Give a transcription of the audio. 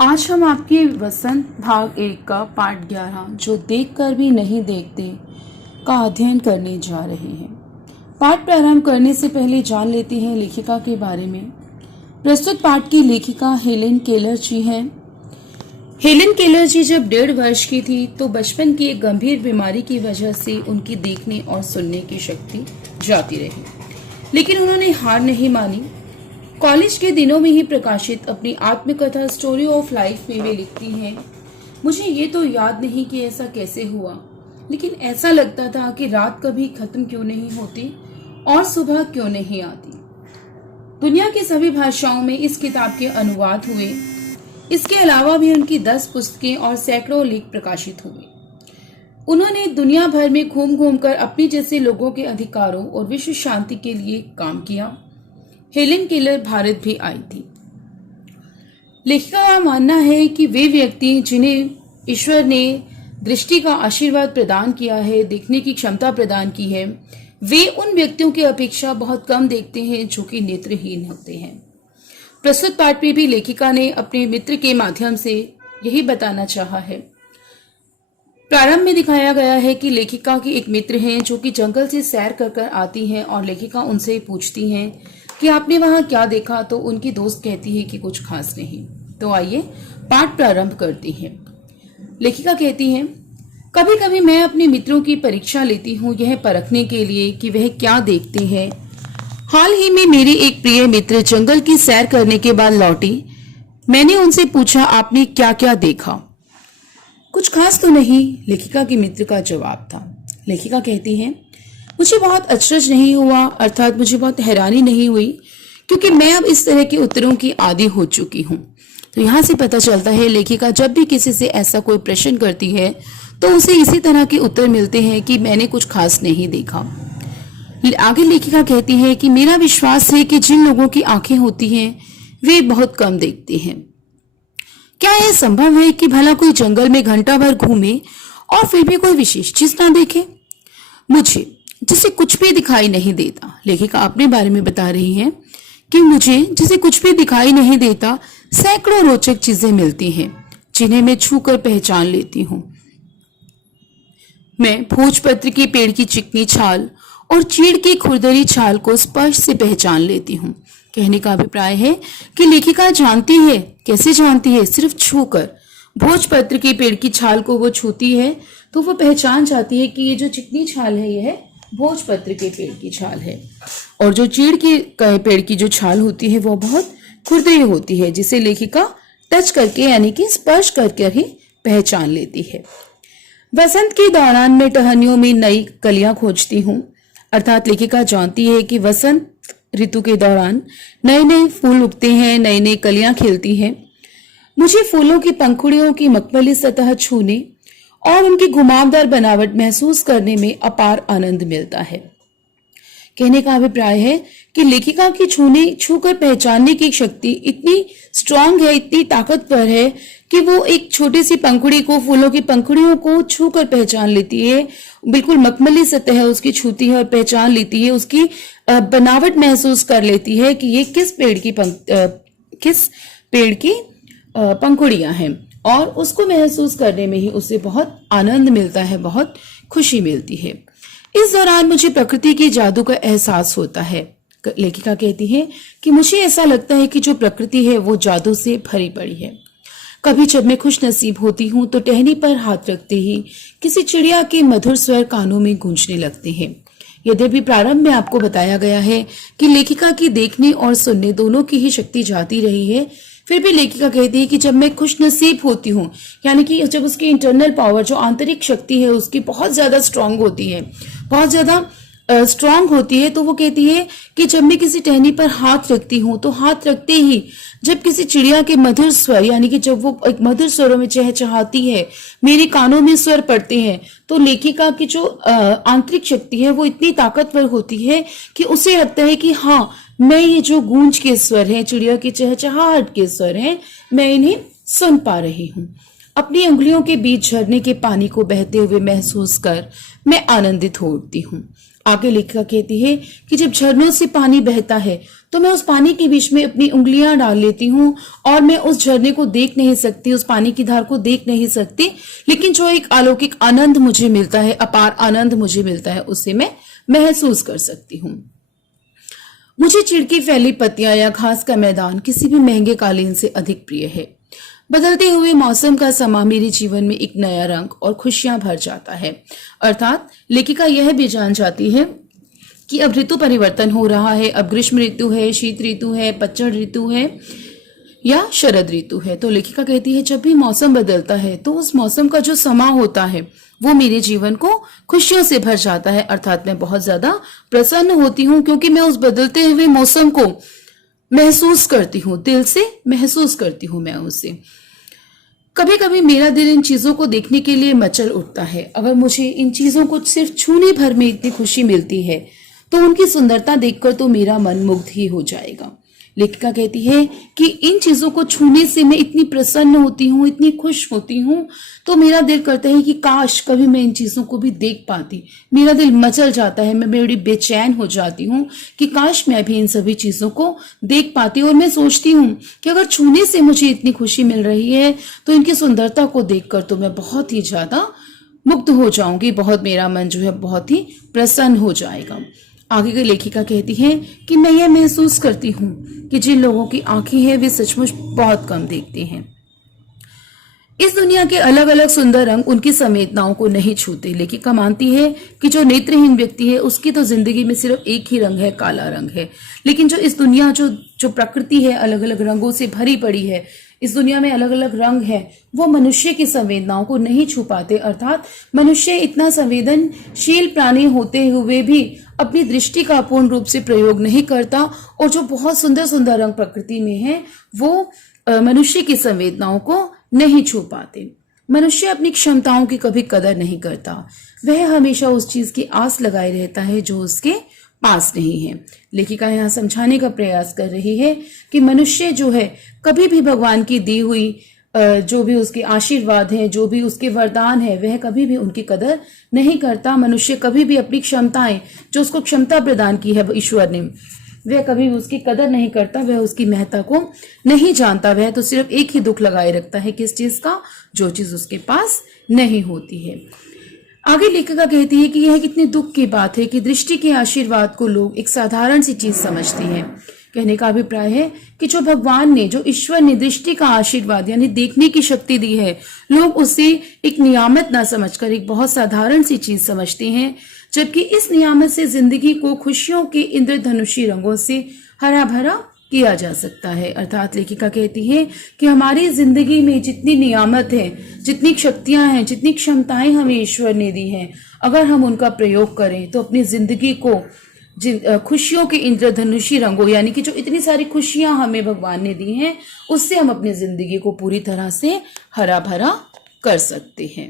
आज हम आपके वसंत भाग 1 का पाठ 11 जो देखकर भी नहीं देखते का अध्ययन करने जा रहे हैं। पाठ प्रारंभ करने से पहले जान लेते हैं लेखिका के बारे में। प्रस्तुत पाठ की लेखिका हेलेन केलर जी हैं। हेलेन केलर जी जब 1.5 वर्ष की थी तो बचपन की एक गंभीर बीमारी की वजह से उनकी देखने और सुनने की शक्ति जाती रही, लेकिन उन्होंने हार नहीं मानी। कॉलेज के दिनों में ही प्रकाशित अपनी आत्मकथा स्टोरी ऑफ लाइफ में वे लिखती हैं, मुझे ये तो याद नहीं कि ऐसा कैसे हुआ, लेकिन ऐसा लगता था कि रात कभी खत्म क्यों नहीं होती और सुबह क्यों नहीं आती। दुनिया की सभी भाषाओं में इस किताब के अनुवाद हुए। इसके अलावा भी उनकी 10 पुस्तकें और सैकड़ों लेख प्रकाशित हुए। उन्होंने दुनिया भर में घूम घूमकर अपने जैसे लोगों के अधिकारों और विश्व शांति के लिए काम किया। हेलेन केलर भारत भी आई थी। लेखिका का मानना है कि वे व्यक्ति जिन्हें ईश्वर ने दृष्टि का आशीर्वाद प्रदान किया है, देखने की क्षमता प्रदान की है, वे उन व्यक्तियों की अपेक्षा बहुत कम देखते हैं जो कि नेत्रहीन होते हैं। प्रस्तुत पाठ में भी लेखिका ने अपने मित्र के माध्यम से यही बताना चाहा है। प्रारंभ में दिखाया गया है कि लेखिका की एक मित्र हैं जो कि जंगल से सैर कर कर आती हैं और लेखिका उनसे पूछती हैं कि आपने वहां क्या देखा, तो उनकी दोस्त कहती है कि कुछ खास नहीं। तो आइए पाठ प्रारंभ करते हैं। लेखिका कहती हैं, कभी कभी मैं अपने मित्रों की परीक्षा लेती हूँ यह परखने के लिए कि वह क्या देखते हैं। हाल ही में मेरी एक प्रिय मित्र जंगल की सैर करने के बाद लौटी। मैंने उनसे पूछा, आपने क्या क्या देखा? कुछ खास तो नहीं, लेखिका के मित्र का जवाब था। लेखिका कहती हैं, मुझे बहुत अचरज नहीं हुआ, अर्थात मुझे बहुत हैरानी नहीं हुई, क्योंकि मैं अब इस तरह के उत्तरों की आदी हो चुकी हूँ। तो यहाँ से पता चलता है लेखिका जब भी किसी से ऐसा कोई प्रश्न करती है तो उसे इसी तरह के उत्तर मिलते हैं कि मैंने कुछ खास नहीं देखा। आगे लेखिका कहती है कि मेरा विश्वास है कि जिन लोगों की आंखें होती हैं वे बहुत कम देखते हैं। क्या यह संभव है कि भला कोई जंगल में घंटा भर घूमे और फिर भी कोई विशेष चीज ना देखे? मुझे जिसे कुछ भी दिखाई नहीं देता, लेखिका अपने बारे में बता रही हैं कि मुझे जिसे कुछ भी दिखाई नहीं देता सैकड़ों रोचक चीजें मिलती हैं जिन्हें मैं छूकर पहचान लेती हूँ। मैं भोजपत्र के पेड़ की चिकनी छाल और चीड़ की खुरदरी छाल को स्पर्श से पहचान लेती हूँ। कहने का अभिप्राय है कि लेखिका जानती है। कैसे जानती है? सिर्फ छूकर। भोजपत्र के पेड़ की छाल को वो छूती है तो वो पहचान जाती है कि ये जो चिकनी छाल है यह भोजपत्र के पेड़ की छाल है, और जो चीड़ के पेड़ की जो छाल होती है वो बहुत खुरदरी होती है, जिसे लेखिका टच करके यानी कि स्पर्श करके ही पहचान लेती है। वसंत के दौरान मैं टहनियों में नई कलियां खोजती हूँ, अर्थात लेखिका जानती है कि वसंत ऋतु के दौरान नए नए फूल उगते हैं, नई नई कलियां खिलती हैं। मुझे फूलों की पंखुड़ियों की मखमली सतह छूने और उनकी घुमावदार बनावट महसूस करने में अपार आनंद मिलता है। कहने का अभिप्राय है कि लेखिका की छूकर पहचानने की शक्ति इतनी स्ट्रांग है, इतनी ताकतवर है कि वो एक छोटी सी पंखुड़ी को, फूलों की पंखुड़ियों को छूकर पहचान लेती है। बिल्कुल मखमली सतह उसकी छूती है और पहचान लेती है, उसकी बनावट महसूस कर लेती है कि ये किस पेड़ की पंखुड़ियां हैं, और उसको महसूस करने में ही उसे बहुत आनंद मिलता है, बहुत खुशी मिलती है। इस दौरान मुझे प्रकृति के जादू का एहसास होता है। लेखिका कहती है कि मुझे ऐसा लगता है कि जो प्रकृति है वो जादू से भरी पड़ी है। कभी जब मैं खुश नसीब होती हूँ तो टहनी पर हाथ रखते ही किसी चिड़िया के मधुर स्वर कानों में गूंजने लगते हैं। यद्यपि प्रारंभ में आपको बताया गया है कि लेखिका की देखने और सुनने दोनों की ही शक्ति जाती रही है, फिर भी लेखिका कहती है कि जब मैं खुश नसीब होती हूँ, यानी कि जब उसकी इंटरनल पावर, जो आंतरिक शक्ति है उसकी बहुत ज्यादा स्ट्रांग होती है, बहुत ज्यादा स्ट्रांग होती है, तो वो कहती है कि जब मैं किसी टहनी पर हाथ रखती हूँ तो हाथ रखते ही जब किसी चिड़िया के मधुर स्वर, यानी कि जब वो एक मधुर स्वरों में चहचहाती है, मेरे कानों में स्वर पड़ते हैं, तो लेखिका की जो आंतरिक शक्ति है वो इतनी ताकतवर होती है कि उसे लगता है कि हाँ, मैं ये जो गूंज के स्वर हैं, चिड़िया की चहचहाहट के स्वर हैं, मैं इन्हें सुन पा रही हूँ। अपनी उंगलियों के बीच झरने के पानी को बहते हुए महसूस कर मैं आनंदित हो उठती हूँ। आगे लेखिका कहती है कि जब झरनों से पानी बहता है तो मैं उस पानी के बीच में अपनी उंगलियां डाल लेती हूँ और मैं उस झरने को देख नहीं सकती, उस पानी की धार को देख नहीं सकती, लेकिन जो एक अलौकिक आनंद मुझे मिलता है, अपार आनंद मुझे मिलता है, उसे मैं महसूस कर सकती हूँ। मुझे चिड़की फैली पत्तियां या घास का मैदान किसी भी महंगे कालीन से अधिक प्रिय है। बदलते हुए मौसम का समा मेरे जीवन में एक नया रंग और खुशियां भर जाता है। अर्थात लेखिका यह भी जान जाती है कि अब ऋतु परिवर्तन हो रहा है, अब ग्रीष्म ऋतु है, शीत ऋतु है, पतझड़ ऋतु है या शरद ऋतु है। तो लेखिका कहती है जब भी मौसम बदलता है तो उस मौसम का जो समा होता है वो मेरे जीवन को खुशियों से भर जाता है। अर्थात मैं बहुत ज्यादा प्रसन्न होती हूँ क्योंकि मैं उस बदलते हुए मौसम को महसूस करती हूँ, दिल से महसूस करती हूँ मैं उसे। कभी कभी मेरा दिल इन चीजों को देखने के लिए मचल उठता है। अगर मुझे इन चीजों को सिर्फ छूने भर में इतनी खुशी मिलती है तो उनकी सुंदरता देखकर तो मेरा मन मुग्ध ही हो जाएगा। लेखिका कहती है कि इन चीजों को छूने से मैं इतनी प्रसन्न होती हूँ, इतनी खुश होती हूँ, तो मेरा दिल करता है कि काश कभी मैं इन चीजों को भी देख पाती। मेरा दिल मचल जाता है, मैं बड़ी बेचैन हो जाती हूँ कि काश मैं भी इन सभी चीजों को देख पाती। और मैं सोचती हूँ कि अगर छूने से मुझे इतनी खुशी मिल रही है तो इनकी सुंदरता को देखकर तो मैं बहुत ही ज्यादा मुग्ध हो जाऊंगी, बहुत मेरा मन जो है बहुत ही प्रसन्न हो जाएगा। आगे की लेखिका कहती है कि मैं यह महसूस करती हूँ कि जिन लोगों की आंखें हैं वे सचमुच बहुत कम देखते हैं। इस दुनिया के अलग अलग सुंदर रंग उनकी संवेदनाओं को नहीं छूते। लेखिका मानती है कि जो नेत्रहीन व्यक्ति है उसकी तो जिंदगी में सिर्फ एक ही रंग है, काला रंग है। लेकिन जो इस दुनिया जो प्रकृति है अलग अलग रंगों से भरी पड़ी है, इस दुनिया में अलग अलग रंग है, वो मनुष्य की संवेदनाओं को नहीं छू पाते। अर्थात मनुष्य इतना संवेदनशील प्राणी होते हुए भी अपनी दृष्टि का पूर्ण रूप से प्रयोग नहीं करता और जो बहुत सुंदर सुंदर रंग प्रकृति में है वो मनुष्य की संवेदनाओं को नहीं छू पाते। मनुष्य अपनी क्षमताओं की कभी कदर नहीं करता, वह हमेशा उस चीज की आस लगाए रहता है जो उसके पास नहीं है। लेखिका यहाँ समझाने का प्रयास कर रही है कि मनुष्य जो है कभी भी भगवान की दी हुई जो भी उसके आशीर्वाद है, जो भी उसके वरदान है, वह कभी भी उनकी कदर नहीं करता। मनुष्य कभी भी अपनी क्षमताएं, जो उसको क्षमता प्रदान की है ईश्वर ने, वह कभी भी उसकी कदर नहीं करता, वह उसकी महत्ता को नहीं जानता। वह तो सिर्फ एक ही दुख लगाए रखता है, किस चीज का? जो चीज उसके पास नहीं होती है। आगे लेखिका कहती है कि यह कितनी दुख की बात है कि दृष्टि के आशीर्वाद को लोग एक साधारण सी चीज समझते हैं। कहने का अभिप्राय है कि जो भगवान ने, जो ईश्वर ने दृष्टि का आशीर्वाद यानी देखने की शक्ति दी है, लोग उसे एक नियामत ना समझकर एक बहुत साधारण सी चीज समझते हैं, जबकि इस नियामत से जिंदगी को खुशियों के इंद्रधनुषी रंगों से हरा भरा किया जा सकता है। अर्थात लेखिका कहती है कि हमारी जिंदगी में जितनी नियामत है, जितनी शक्तियां हैं, जितनी क्षमताएं हमें ईश्वर ने दी हैं, अगर हम उनका प्रयोग करें तो अपनी जिंदगी को खुशियों के इंद्रधनुषी रंगों यानी कि जो इतनी सारी खुशियां हमें भगवान ने दी हैं, उससे हम अपनी जिंदगी को पूरी तरह से हरा भरा कर सकते हैं।